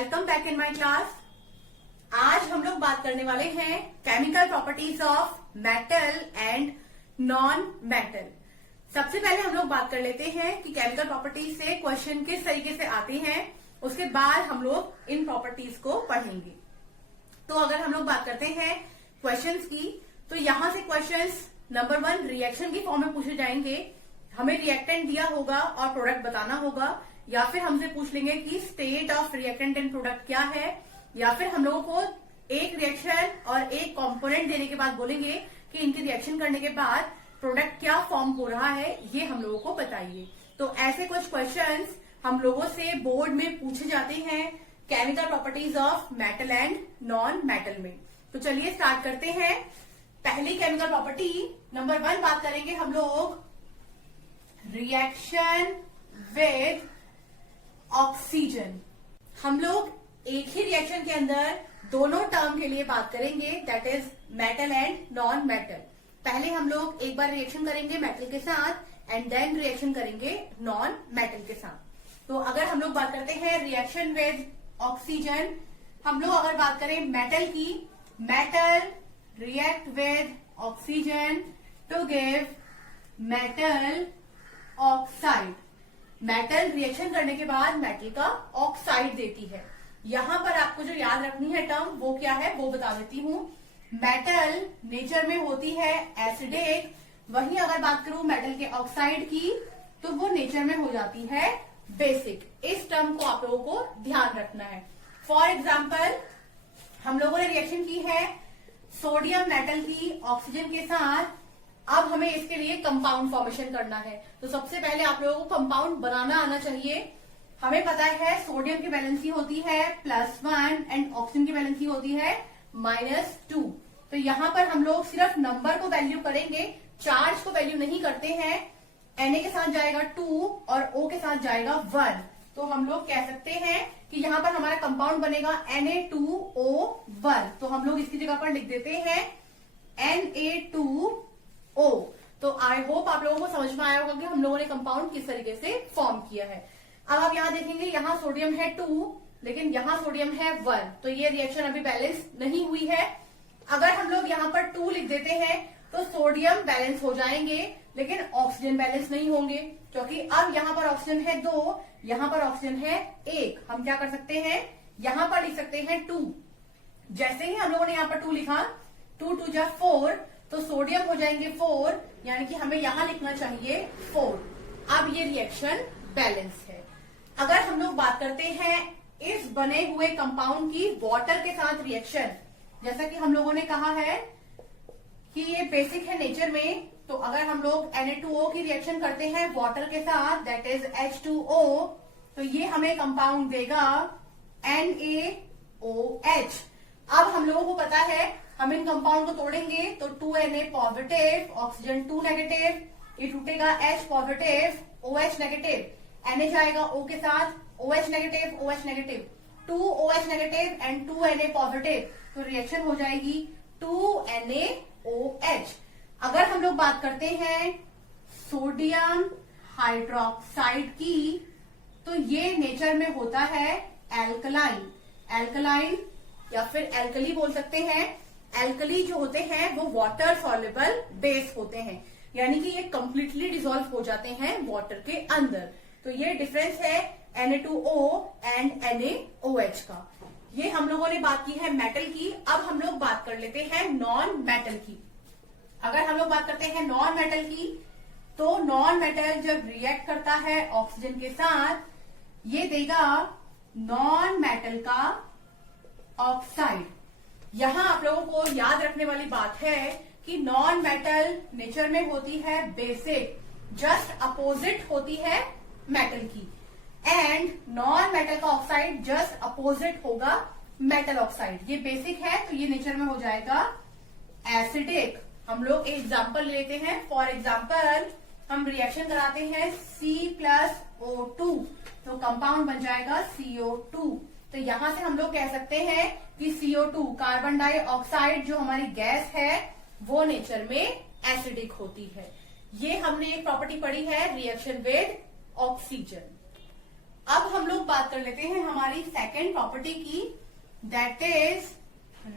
Welcome back in my class. आज हम लोग बात करने वाले हैं chemical properties of metal and non metal. सबसे पहले हम लोग बात कर लेते हैं कि केमिकल प्रॉपर्टीज से क्वेश्चन किस तरीके से आते हैं, उसके बाद हम लोग इन प्रॉपर्टीज को पढ़ेंगे। तो अगर हम लोग बात करते हैं क्वेश्चंस की, तो यहां से क्वेश्चंस नंबर 1 रिएक्शन की फॉर्म में पूछे जाएंगे। हमें रिएक्टेंट दिया होगा और प्रोडक्ट बताना होगा, या फिर हमसे पूछ लेंगे कि state of reactant and product क्या है, या फिर हम लोगों को एक रिएक्शन और एक कंपोनेंट देने के बाद बोलेंगे कि इनकी रिएक्शन करने के बाद प्रोडक्ट क्या फॉर्म हो रहा है, ये हम लोगों को बताइए। तो ऐसे कुछ क्वेश्चंस हम लोगों से बोर्ड में पूछे जाते हैं chemical properties of metal and non metal में। तो चलिए स्टार्ट करते हैं। पहली केमिकल प्रॉपर्टी नंबर 1 बात करेंगे हम लोग रिएक्शन विद ऑक्सीजन। हम लोग एक ही रिएक्शन के अंदर दोनों टर्म के लिए बात करेंगे, that is metal and non metal. पहले हम लोग एक बार रिएक्शन करेंगे मेटल के साथ एंड देन रिएक्शन करेंगे नॉन मेटल के साथ। तो अगर हम लोग बात करते हैं रिएक्शन विद ऑक्सीजन, हम लोग अगर बात करें मेटल की, metal react with oxygen to give metal oxide. Metal reaction करने के बाद मेटल का ऑक्साइड देती है। यहां पर आपको जो याद रखनी है टर्म वो क्या है वो बता देती हूँ। मेटल नेचर में होती है एसिडिक, वहीं अगर बात करूं मेटल के ऑक्साइड की तो वो नेचर में हो जाती है बेसिक। इस टर्म को आप लोगों को ध्यान रखना है। फॉर एग्जाम्पल हम लोगों ने रिएक्शन की है सोडियम मेटल की ऑक्सीजन के साथ। अब हमें इसके लिए कंपाउंड फॉर्मेशन करना है, तो सबसे पहले आप लोगों को कंपाउंड बनाना आना चाहिए। हमें पता है सोडियम की वैलेंसी होती है +1 एंड ऑक्सीजन की वैलेंसी होती है -2। तो यहाँ पर हम लोग सिर्फ नंबर को वैल्यू करेंगे, चार्ज को वैल्यू नहीं करते हैं। Na के साथ जाएगा 2 और O के साथ जाएगा 1। तो हम लोग कह सकते हैं कि यहाँ पर हमारा कंपाउंड बनेगा Na2O1। तो हम लोग इसकी जगह पर लिख देते हैं Na2O। तो आई होप आप लोगों को समझ में आया होगा कि हम लोगों ने कंपाउंड किस तरीके से फॉर्म किया है। अब आप यहाँ देखेंगे यहाँ सोडियम है 2 लेकिन यहाँ सोडियम है 1, तो ये रिएक्शन अभी बैलेंस नहीं हुई है। अगर हम लोग यहाँ पर 2 लिख देते हैं तो सोडियम बैलेंस हो जाएंगे लेकिन ऑक्सीजन बैलेंस नहीं होंगे, क्योंकि अब यहाँ पर ऑक्सीजन है 2, यहाँ पर ऑक्सीजन है 1। हम क्या कर सकते हैं, यहाँ पर लिख सकते हैं 2। जैसे ही हम लोगों ने यहाँ पर 2 लिखा, 2 2 जा 4, तो सोडियम हो जाएंगे 4, यानी कि हमें यहां लिखना चाहिए 4। अब ये रिएक्शन बैलेंस है। अगर हम लोग बात करते हैं इस बने हुए कंपाउंड की वाटर के साथ रिएक्शन, जैसा कि हम लोगों ने कहा है कि ये बेसिक है नेचर में, तो अगर हम लोग Na2O की रिएक्शन करते हैं वाटर के साथ, दैट इज H2O, तो ये हमें कंपाउंड देगा NaOH। अब हम लोगों को पता है हम इन कंपाउंड को तोड़ेंगे तो 2Na पॉजिटिव, ऑक्सीजन 2 नेगेटिव, ये टूटेगा H positive, OH negative, Na जाएगा O के साथ, OH negative, OH negative, 2OH negative and 2Na positive, तो रिएक्शन हो जाएगी 2NaOH। अगर हम लोग बात करते हैं सोडियम हाइड्रोक्साइड की, तो ये नेचर में होता है एल्कलाइन। एल्कलाइन या फिर एल्कली बोल सकते हैं। एल्कली जो होते हैं वो वाटर सॉल्युबल बेस होते हैं, यानी कि ये कंप्लीटली डिसॉल्व हो जाते हैं वाटर के अंदर। तो ये डिफरेंस है Na2O एंड NaOH का। ये हम लोगों ने बात की है मेटल की। अब हम लोग बात कर लेते हैं नॉन मेटल की। अगर हम लोग बात करते हैं नॉन मेटल की, तो नॉन मेटल जब रिएक्ट करता है ऑक्सीजन के साथ, ये देगा नॉन मेटल का ऑक्साइड। यहां आप लोगों को याद रखने वाली बात है कि नॉन मेटल नेचर में होती है बेसिक, जस्ट अपोजिट होती है मेटल की, एंड नॉन मेटल का ऑक्साइड जस्ट अपोजिट होगा मेटल ऑक्साइड। ये बेसिक है तो ये नेचर में हो जाएगा एसिडिक। हम लोग एक एग्जाम्पल लेते हैं। फॉर एग्जाम्पल हम रिएक्शन कराते हैं C+O2, तो कंपाउंड बन जाएगा CO2। तो यहां से हम लोग कह सकते हैं कि CO2 कार्बन डाइऑक्साइड जो हमारी गैस है वो नेचर में एसिडिक होती है। ये हमने एक प्रॉपर्टी पढ़ी है रिएक्शन विद ऑक्सीजन। अब हम लोग बात कर लेते हैं हमारी सेकेंड प्रॉपर्टी की, that is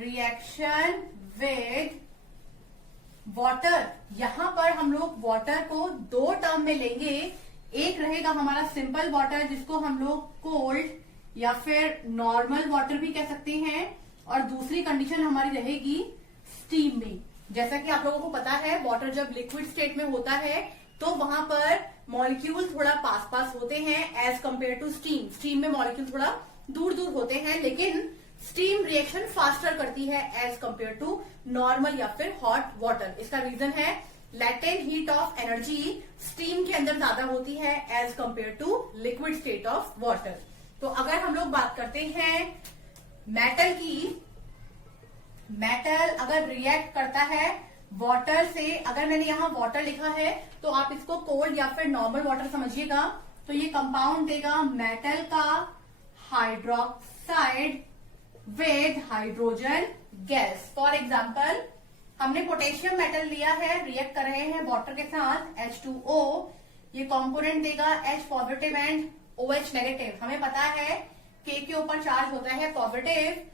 reaction with water. यहां पर हम लोग वाटर को दो टर्म में लेंगे। एक रहेगा हमारा सिंपल वाटर जिसको हम लोग कोल्ड या फिर नॉर्मल वाटर भी कह सकते हैं, और दूसरी कंडीशन हमारी रहेगी स्टीम में। जैसा कि आप लोगों को पता है वाटर जब लिक्विड स्टेट में होता है तो वहां पर मॉलिक्यूल थोड़ा पास पास होते हैं as compare to steam. Steam में मॉलिक्यूल थोड़ा दूर दूर होते हैं, लेकिन स्टीम रिएक्शन फास्टर करती है एज कंपेयर टू नॉर्मल या फिर हॉट वाटर। इसका रीजन है latent heat of energy steam के अंदर ज्यादा होती है as compare to liquid state of water. तो अगर हम लोग बात करते हैं मेटल की, मेटल अगर रिएक्ट करता है वाटर से, अगर मैंने यहां वाटर लिखा है तो आप इसको कोल्ड या फिर नॉर्मल वाटर समझिएगा, तो ये कंपाउंड देगा मेटल का hydroxide with hydrogen gas. For example हमने पोटेशियम मेटल लिया है, रिएक्ट कर रहे हैं वाटर के साथ H2O, ये कंपोनेंट देगा H positive and OH negative. हमें पता है K के ऊपर चार्ज होता है पॉजिटिव,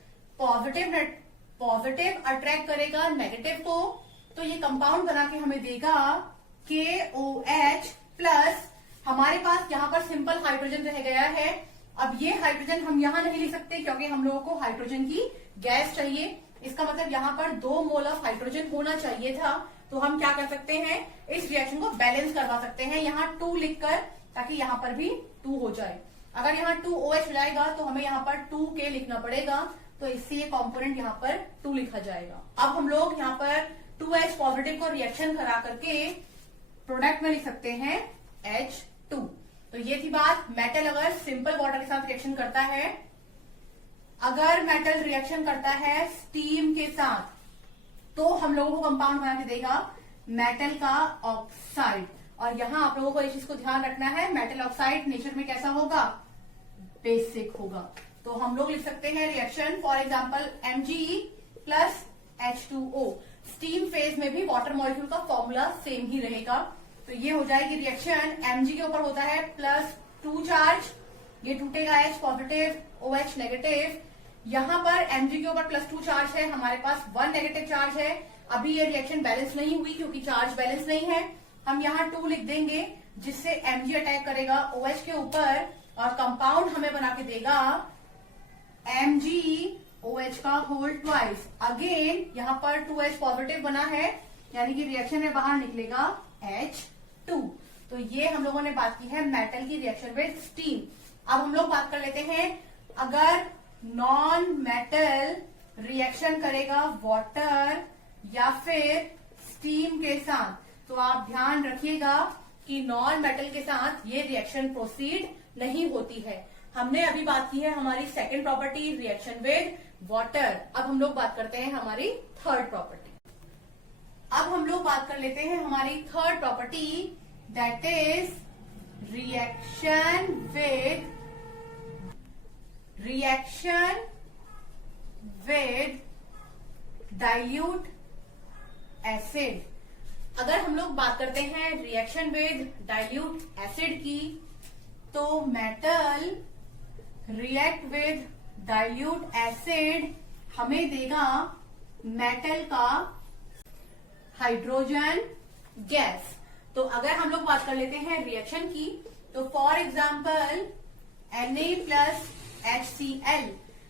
पॉजिटिव अट्रैक्ट करेगा नेगेटिव को, तो ये कंपाउंड बना के हमें देगा KOH प्लस। हमारे पास यहाँ पर सिंपल हाइड्रोजन रह गया है। अब ये हाइड्रोजन हम यहाँ नहीं लिख सकते क्योंकि हम लोगों को हाइड्रोजन की गैस चाहिए। इसका मतलब यहाँ पर 2 मोल ऑफ हाइड्रोजन होना चाहिए था। तो हम क्या कर सकते हैं, इस रिएक्शन को बैलेंस करवा सकते हैं यहाँ 2 लिखकर, ताकि यहाँ पर भी 2 हो जाए। अगर यहाँ 2OH हो जाएगा तो हमें यहाँ पर 2K लिखना पड़ेगा, तो इससे ये कॉम्पोनेंट यहाँ पर 2 लिखा जाएगा। अब हम लोग यहाँ पर 2H पॉजिटिव को रिएक्शन करा करके प्रोडक्ट में लिख सकते हैं H2। तो ये थी बात, मेटल अगर सिंपल वाटर के साथ रिएक्शन करता है, अगर मेटल रिएक्शन करता है स्टीम के साथ, तो हम लोगों को कंपाउंड बना के देगा मेटल का ऑक्साइड। और यहां आप लोगों को इस चीज को ध्यान रखना है, मेटल ऑक्साइड नेचर में कैसा होगा, बेसिक होगा। तो हम लोग लिख सकते हैं reaction for example Mge plus H2O। Steam phase में भी वाटर मॉलिक्यूल का फॉर्मूला सेम ही रहेगा। तो ये हो जाएगी रिएक्शन, Mg के ऊपर होता है +2 चार्ज, ये टूटेगा H पॉजिटिव OH नेगेटिव। यहां पर Mg के ऊपर +2 चार्ज है, हमारे पास 1 नेगेटिव चार्ज है। अभी ये रिएक्शन बैलेंस नहीं हुई क्योंकि चार्ज बैलेंस नहीं है। हम यहाँ 2 लिख देंगे जिससे Mg अटैक करेगा OH के ऊपर और कंपाउंड हमें बना के देगा MgOH का होल ट्वाइस। अगेन यहाँ पर 2H पॉजिटिव बना है, यानी कि रिएक्शन में बाहर निकलेगा H2। तो ये हम लोगों ने बात की है मेटल की रिएक्शन विद स्टीम। अब हम लोग बात कर लेते हैं अगर नॉन मेटल रिएक्शन करेगा वाटर या फिर स्टीम के साथ, तो आप ध्यान रखिएगा कि नॉन मेटल के साथ ये रिएक्शन प्रोसीड नहीं होती है। हमने अभी बात की है हमारी second property reaction with water. अब हम लोग बात करते हैं हमारी थर्ड प्रॉपर्टी। अब हम लोग बात कर लेते हैं हमारी third property, that is reaction with dilute acid. अगर हम लोग बात करते हैं रिएक्शन विद डाइल्यूट एसिड की, तो metal react with dilute acid हमें देगा मेटल का हाइड्रोजन गैस। तो अगर हम लोग बात कर लेते हैं रिएक्शन की, तो for example Na plus HCl,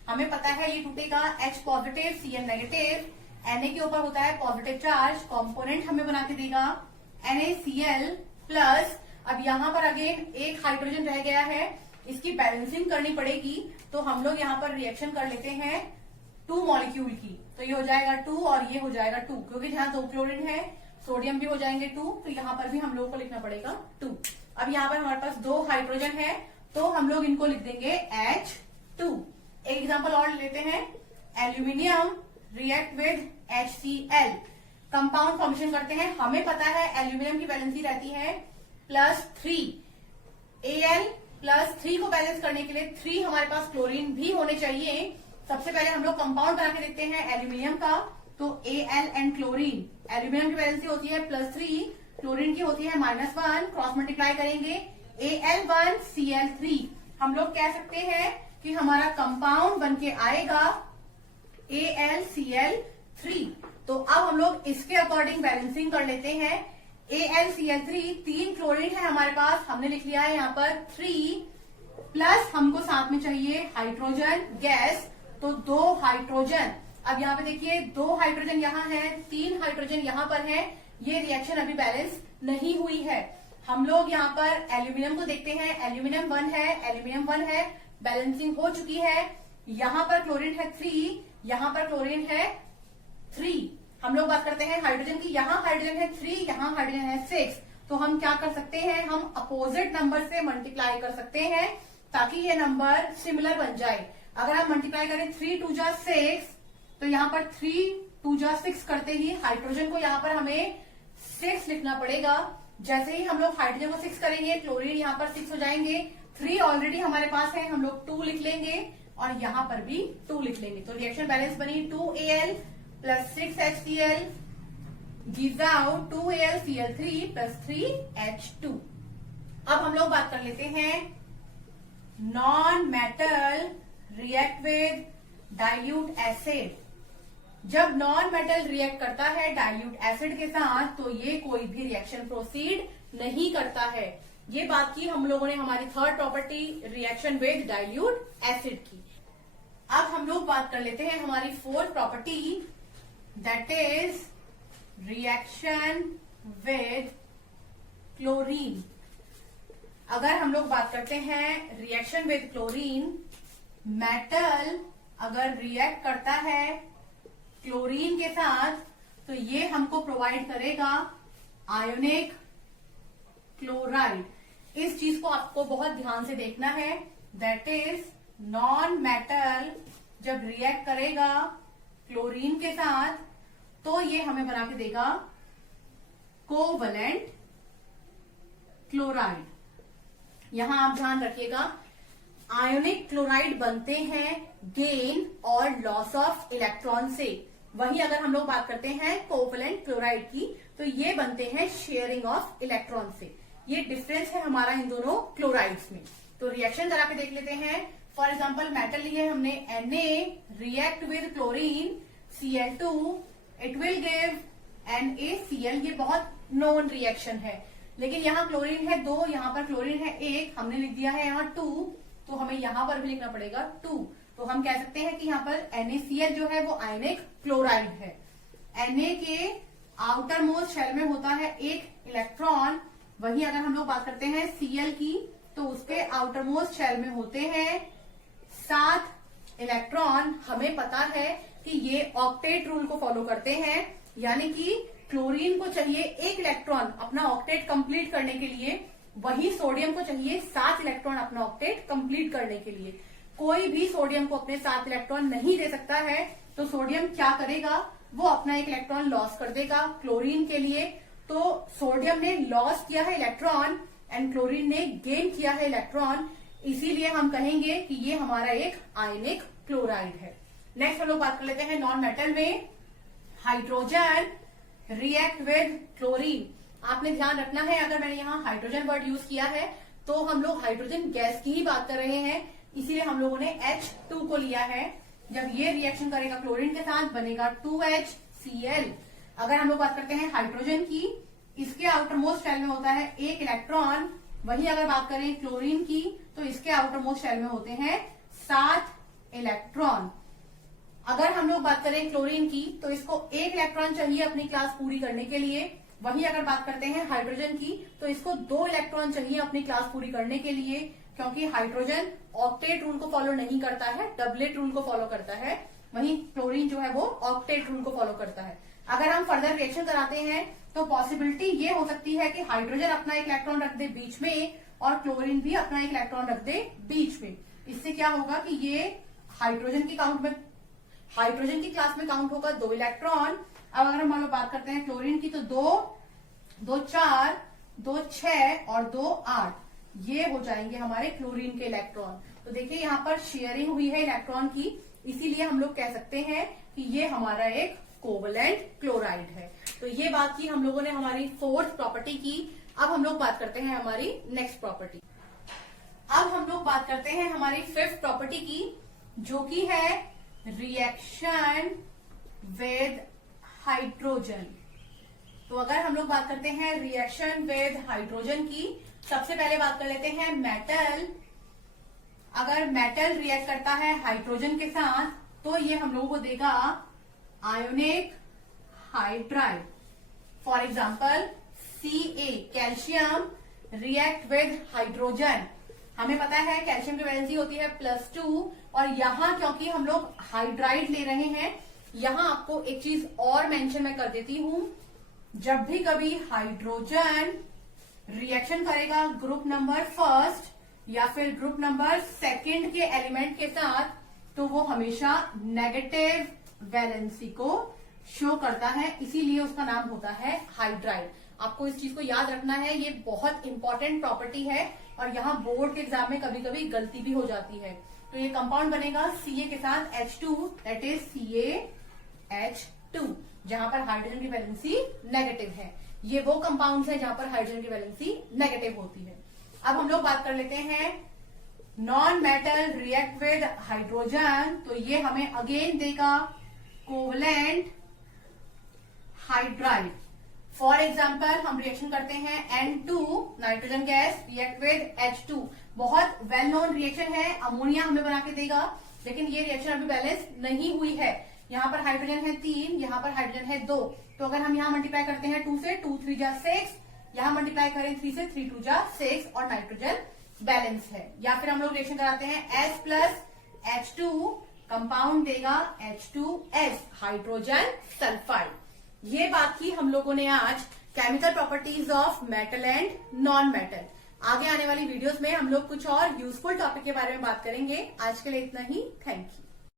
हमें पता है ये टूटेगा H positive Cl negative. Na के ऊपर होता है पॉजिटिव चार्ज, कंपोनेंट हमें बना के देगा NaCl प्लस। अब यहाँ पर अगेन एक हाइड्रोजन रह गया है, इसकी बैलेंसिंग करनी पड़ेगी, तो हम लोग यहाँ पर रिएक्शन कर लेते हैं 2 मॉलिक्यूल की। तो ये हो जाएगा 2 और ये हो जाएगा 2, क्योंकि जहां 2 क्लोरीन है, सोडियम भी हो जाएंगे 2, तो यहाँ पर भी हम लोग को लिखना पड़ेगा 2। अब यहाँ पर हमारे पास 2 हाइड्रोजन है, तो हम लोग इनको लिख देंगे H2। एक एग्जाम्पल और लेते हैं, aluminium react with HCl, compound formation करते हैं। हमें पता है एल्यूमिनियम की वैलेंसी रहती है +3, Al +3 को बैलेंस करने के लिए 3 हमारे पास क्लोरीन भी होने चाहिए। सबसे पहले हम लोग कंपाउंड बना के देखते हैं एल्यूमिनियम का, तो Al एंड क्लोरीन, एल्यूमिनियम की वैलेंसी होती है +3, क्लोरीन की होती है -1, क्रॉस मल्टीप्लाई करेंगे Al1 Cl3। हम लोग कह सकते हैं कि हमारा कंपाउंड बन के आएगा AlCl3। तो अब हम लोग इसके अकॉर्डिंग बैलेंसिंग कर लेते हैं। AlCl3 3 क्लोरीन है हमारे पास, हमने लिख लिया है यहाँ पर 3 प्लस हमको साथ में चाहिए हाइड्रोजन गैस, तो 2 हाइड्रोजन। अब यहाँ पे देखिए 2 हाइड्रोजन यहाँ है, 3 हाइड्रोजन यहाँ पर है। ये रिएक्शन अभी बैलेंस नहीं हुई है। हम लोग यहाँ पर एल्यूमिनियम को देखते हैं, एल्यूमिनियम 1 है, बैलेंसिंग हो चुकी है। यहाँ पर क्लोरीन है 3, यहाँ पर क्लोरीन है 3। हम लोग बात करते हैं हाइड्रोजन की, यहाँ हाइड्रोजन है 3, यहाँ हाइड्रोजन है 6। तो हम क्या कर सकते हैं, हम अपोजिट नंबर से मल्टीप्लाई कर सकते हैं ताकि ये नंबर सिमिलर बन जाए। अगर हम मल्टीप्लाई करें 3 2 जा 6, तो यहाँ पर 3 2 जा 6 करते ही हाइड्रोजन को यहाँ पर हमें 6 लिखना पड़ेगा। जैसे ही हम लोग हाइड्रोजन को 6 करेंगे, क्लोरीन यहाँ पर 6 हो जाएंगे। 3 ऑलरेडी हमारे पास है, हम लोग 2 लिख लेंगे और यहाँ पर भी 2 लिख लेंगे। तो रिएक्शन बैलेंस बनी 2Al plus 6HCl gives out 2AlCl3 plus 3H2। अब हम लोग बात कर लेते हैं non metal react with dilute acid. जब नॉन मेटल रिएक्ट करता है डाइल्यूट एसिड के साथ तो ये कोई भी रिएक्शन प्रोसीड नहीं करता है। ये बात की हम लोगों ने हमारी third property reaction with dilute acid की। अब हम लोग बात कर लेते हैं हमारी fourth property, that is reaction with chlorine. अगर हम लोग बात करते हैं रिएक्शन विद क्लोरीन, मेटल अगर रिएक्ट करता है क्लोरीन के साथ तो ये हमको प्रोवाइड करेगा आयोनिक क्लोराइड। इस चीज को आपको बहुत ध्यान से देखना है, दैट इज नॉन मेटल जब रिएक्ट करेगा क्लोरीन के साथ तो ये हमें बना के देगा कोवलेंट क्लोराइड। यहां आप ध्यान रखिएगा, आयोनिक क्लोराइड बनते हैं गेन और लॉस ऑफ इलेक्ट्रॉन से। वहीं अगर हम लोग बात करते हैं कोवलेंट क्लोराइड की तो ये बनते हैं शेयरिंग ऑफ इलेक्ट्रॉन से। ये डिफरेंस है हमारा इन दोनों क्लोराइड्स में। तो रिएक्शन करा के देख लेते हैं। फॉर एग्जाम्पल मेटल लिए हमने Na react with chlorine Cl2, it will give NaCl। ये बहुत नोन रिएक्शन है, लेकिन यहाँ क्लोरीन है 2, यहाँ पर क्लोरीन है 1, हमने लिख दिया है यहाँ 2, तो हमें यहाँ पर भी लिखना पड़ेगा 2। तो हम कह सकते हैं कि यहाँ पर NaCl जो है वो आयनिक क्लोराइड है। Na के आउटर मोस्ट शेल में होता है 1 इलेक्ट्रॉन। वहीं अगर हम लोग बात करते हैं Cl की तो उसके आउटर मोस्ट शेल में होते हैं 7 इलेक्ट्रॉन। हमें पता है कि ये ऑक्टेट रूल को फॉलो करते हैं, यानी कि क्लोरीन को चाहिए 1 इलेक्ट्रॉन अपना ऑक्टेट कंप्लीट करने के लिए, वही सोडियम को चाहिए 7 इलेक्ट्रॉन अपना ऑक्टेट कंप्लीट करने के लिए। कोई भी सोडियम को अपने 7 इलेक्ट्रॉन नहीं दे सकता है, तो सोडियम क्या करेगा, वो अपना 1 इलेक्ट्रॉन लॉस कर देगा क्लोरीन के लिए। तो सोडियम ने लॉस किया है इलेक्ट्रॉन एंड क्लोरीन ने गेन किया है इलेक्ट्रॉन, इसीलिए हम कहेंगे कि ये हमारा एक आयनिक क्लोराइड है। नेक्स्ट हम लोग बात कर लेते हैं नॉन मेटल में हाइड्रोजन रिएक्ट विद क्लोरीन। आपने ध्यान रखना है, अगर मैंने यहाँ हाइड्रोजन वर्ड यूज किया है तो हम लोग हाइड्रोजन गैस की ही बात कर रहे हैं, इसीलिए हम लोगों ने H2 को लिया है। जब ये रिएक्शन करेगा क्लोरीन के साथ बनेगा 2HCl। अगर हम लोग बात करते हैं हाइड्रोजन की, इसके आउटर मोस्ट शेल में होता है 1 इलेक्ट्रॉन। वहीं अगर बात करें क्लोरीन की तो इसके आउटर मोस्ट शेल में होते हैं 7 इलेक्ट्रॉन। अगर हम लोग बात करें क्लोरीन की तो इसको 1 इलेक्ट्रॉन चाहिए अपनी क्लास पूरी करने के लिए। वहीं अगर बात करते हैं हाइड्रोजन की तो इसको 2 इलेक्ट्रॉन चाहिए अपनी क्लास पूरी करने के लिए, क्योंकि हाइड्रोजन ऑक्टेट रूल को फॉलो नहीं करता है, डबलेट रूल को फॉलो करता है। वहीं क्लोरीन जो है वो ऑक्टेट रूल को फॉलो करता है। अगर हम फर्दर रिएक्शन कराते हैं तो पॉसिबिलिटी ये हो सकती है कि हाइड्रोजन अपना 1 इलेक्ट्रॉन रख दे बीच में और क्लोरीन भी अपना 1 इलेक्ट्रॉन रख दे बीच में। इससे क्या होगा कि ये हाइड्रोजन की क्लास में काउंट होगा 2 इलेक्ट्रॉन। अब अगर हम बात करते हैं क्लोरीन की तो 2 4 2 6 और 2 8, ये हो जाएंगे हमारे क्लोरीन के इलेक्ट्रॉन। तो देखिए यहाँ पर शेयरिंग हुई है इलेक्ट्रॉन की, इसीलिए हम लोग कह सकते हैं कि ये हमारा एक कोवलेंट क्लोराइड है। तो ये बात की हम लोगों ने हमारी फोर्थ प्रॉपर्टी की। अब हम लोग बात करते हैं हमारी नेक्स्ट प्रॉपर्टी। अब हम लोग बात करते हैं हमारी फिफ्थ प्रॉपर्टी की, जो कि है रिएक्शन विद हाइड्रोजन। तो अगर हम लोग बात करते हैं रिएक्शन विद हाइड्रोजन की, सबसे पहले बात कर लेते हैं मेटल। अगर मेटल रिएक्ट करता है हाइड्रोजन के साथ तो ये हम लोगों को देगा ionic hydride. For example Ca, calcium react with hydrogen. हमें पता है कैल्शियम की वैलेंसी होती है +2, और यहां क्योंकि हम लोग हाइड्राइड ले रहे हैं, यहां आपको एक चीज और मेंशन मैं कर देती हूं, जब भी कभी हाइड्रोजन रिएक्शन करेगा ग्रुप नंबर फर्स्ट या फिर ग्रुप नंबर सेकंड के एलिमेंट के साथ, तो वो हमेशा नेगेटिव वैलेंसी को शो करता है, इसीलिए उसका नाम होता है हाइड्राइड। आपको इस चीज को याद रखना है, ये बहुत इंपॉर्टेंट प्रॉपर्टी है और यहाँ बोर्ड के एग्जाम में कभी कभी गलती भी हो जाती है। तो ये कंपाउंड बनेगा Ca के साथ H2, दैट इज CaH2, जहां पर हाइड्रोजन की वैलेंसी नेगेटिव है। ये वो कंपाउंड्स है जहां पर हाइड्रोजन की वैलेंसी नेगेटिव होती है। अब हम लोग बात कर लेते हैं non metal react with hydrogen, तो ये हमें अगेन देगा कोवलेंट हाइड्राइड। फॉर एग्जाम्पल हम रिएक्शन करते हैं N2 nitrogen gas react with H2, बहुत वेल नोन रिएक्शन है, अमोनिया हमें बना के देगा, लेकिन ये रिएक्शन अभी बैलेंस नहीं हुई है। यहाँ पर हाइड्रोजन है 3, यहाँ पर हाइड्रोजन है 2, तो अगर हम यहाँ मल्टीप्लाई करते हैं 2 से, 2 3 जा 6, यहाँ मल्टीप्लाई करें 3 से, 3 2 जा 6, और नाइट्रोजन बैलेंस है। या फिर हम लोग रिएक्शन कराते हैं S प्लस H2, कंपाउंड देगा H2S, हाइड्रोजन सल्फाइड। ये बात की हम लोगों ने आज chemical properties of metal and non metal. आगे आने वाली वीडियोस में हम लोग कुछ और यूजफुल टॉपिक के बारे में बात करेंगे। आज के लिए इतना ही, थैंक यू।